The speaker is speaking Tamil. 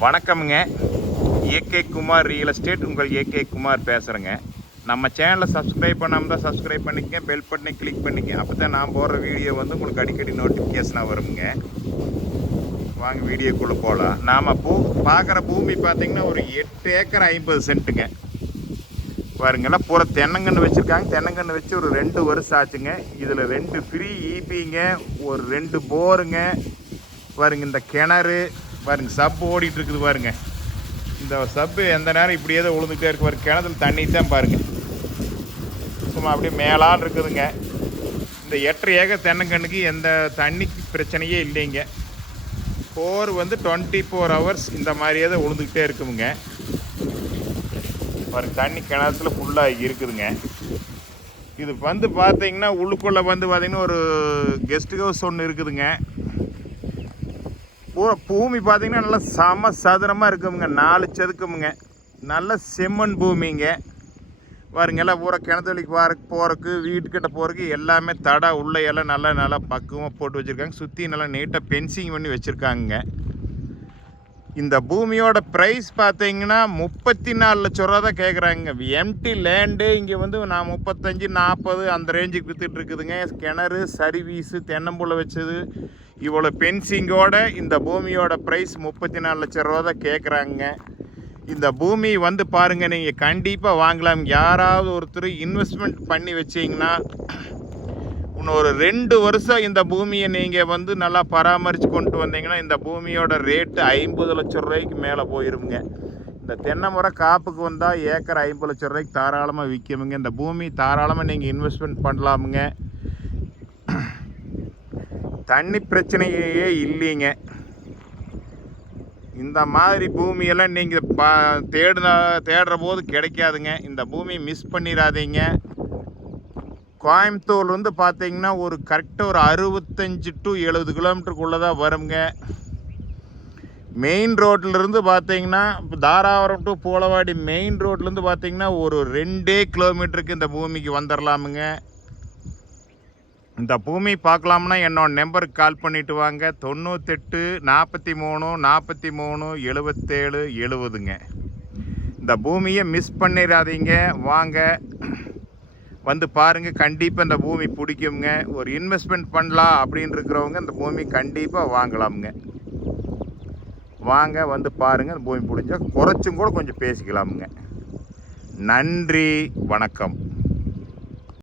வணக்கம்ங்க. ஏகே குமார் ரியல் எஸ்டேட், உங்கள் ஏகே குமார் பேசுகிறேங்க. நம்ம சேனலை சப்ஸ்கிரைப் பண்ணாமல் தான் சப்ஸ்கிரைப் பண்ணிக்கங்க, பெல் பட்டனை கிளிக் பண்ணிக்க. அப்போ தான் நான் போடுற வீடியோ வந்து உங்களுக்கு அடிக்கடி நோட்டிஃபிகேஷனாக வருங்க. வாங்க வீடியோக்குள்ளே போகலாம். நாம் பார்க்குற பூமி பார்த்திங்கன்னா ஒரு 8 ஏக்கர் 50 சென்ட்டுங்க. பாருங்கெல்லாம் பூரா தென்னங்கன்று வச்சுருக்காங்க. தென்னங்கன்று வச்சு ஒரு 2 வருஷம் ஆச்சுங்க. இதில் 2 ஃப்ரீ ஈபிங்க, ஒரு 2 போருங்க. பாருங்க இந்த கிணறு பாருங்க, சப் ஓடிட்டு இருக்குது பாருங்க. இந்த சப்பு எந்த நேரம் இப்படியே தான் விழுந்துகிட்டே இருக்கு பாருங்க. கிணத்துல தண்ணி தான் பாருங்க, சும்மா அப்படியே மேலால் இருக்குதுங்க. இந்த 8 ஏக்கர் தென்னங்கண்ணுக்கு எந்த தண்ணிக்கு பிரச்சனையே இல்லைங்க. போர் வந்து 24 ஹவர்ஸ் இந்த மாதிரியே தான் விழுந்துக்கிட்டே இருக்குதுங்க. பாருங்க தண்ணி கிணத்துல ஃபுல்லாக இருக்குதுங்க. இது வந்து பார்த்தீங்கன்னா உள்ளுக்குள்ளே வந்து பார்த்தீங்கன்னா ஒரு கெஸ்ட் ஹவுஸ் ஒன்று இருக்குதுங்க. பூமி பார்த்தீங்கன்னா நல்லா சம சதுரமாக இருக்குமுங்க, 4 சதுக்குமுங்க. நல்ல செம்மண் பூமிங்க. பாருங்க எல்லாம் பூரா கிணத்துவலிக்கு போகிறக்கு, வீட்டுக்கிட்ட போகிறக்கு எல்லாமே தடை உள்ள எல்லாம் நல்லா பக்குவமாக போட்டு வச்சுருக்காங்க. சுற்றி நல்லா நீட்டாக பென்சிங் பண்ணி வச்சுருக்காங்க. இந்த பூமியோட ப்ரைஸ் பார்த்தீங்கன்னா 34 லட்ச ரூபா தான் கேட்குறாங்க. எம்டி லேண்டு இங்கே வந்து நான் 35 40 அந்த ரேஞ்சுக்கு விற்றுட்டு இருக்குதுங்க. கிணறு, சர்வீஸு, தென்னம்புள்ள வச்சது, இவ்வளோ பென்சிங்கோட இந்த பூமியோட ப்ரைஸ் 34 லட்ச ரூபா தான் கேட்குறாங்க. இந்த பூமி வந்து பாருங்கள், நீங்கள் கண்டிப்பாக வாங்கலாம். யாராவது ஒருத்தர் இன்வெஸ்ட்மெண்ட் பண்ணி வச்சிங்கன்னா இன்னும் ஒரு 2 வருஷம் இந்த பூமியை நீங்கள் வந்து நல்லா பராமரித்து கொண்டு வந்தீங்கன்னா இந்த பூமியோட ரேட்டு 50 லட்ச ரூபாய்க்கு மேலே போயிருங்க. இந்த தென்னை மரம் காப்புக்கு வந்தால் ஏக்கர் 50 லட்ச ரூபாய்க்கு தாராளமாக விற்குமுங்க. இந்த பூமி தாராளமாக நீங்கள் இன்வெஸ்ட்மெண்ட் பண்ணலாமுங்க. தண்ணி பிரச்சனையே இல்லைங்க. இந்த மாதிரி பூமியெல்லாம் நீங்கள் தேடுற போது கிடைக்காதுங்க. இந்த பூமி மிஸ் பண்ணிடாதீங்க. கோயம்புத்தூர் வந்து பார்த்தீங்கன்னா ஒரு கரெக்டாக ஒரு 65 to 70 கிலோமீட்டருக்குள்ளே தான் வருங்க. மெயின் ரோட்லேருந்து பார்த்தீங்கன்னா தாராபுரம் டு பூளவாடி மெயின் ரோட்லேருந்து பார்த்தீங்கன்னா ஒரு 2 கிலோமீட்டருக்கு இந்த பூமிக்கு வந்துடலாமுங்க. இந்த பூமி பார்க்கலாம்னா என்னோட நம்பருக்கு கால் பண்ணிவிட்டு வாங்க. 98 43 43 77 70ங்க. இந்த பூமியை மிஸ் பண்ணிடாதீங்க. வாங்க வந்து பாருங்கள், கண்டிப்பாக இந்த பூமி பிடிக்குங்க. ஒரு இன்வெஸ்ட்மெண்ட் பண்ணலாம் அப்படின்னு இருக்கிறவங்க இந்த பூமி கண்டிப்பாக வாங்கலாமுங்க. வாங்க வந்து பாருங்கள். இந்த பூமி பிடிச்சா குறைச்சும் கூட கொஞ்சம் பேசிக்கலாமுங்க. நன்றி, வணக்கம்.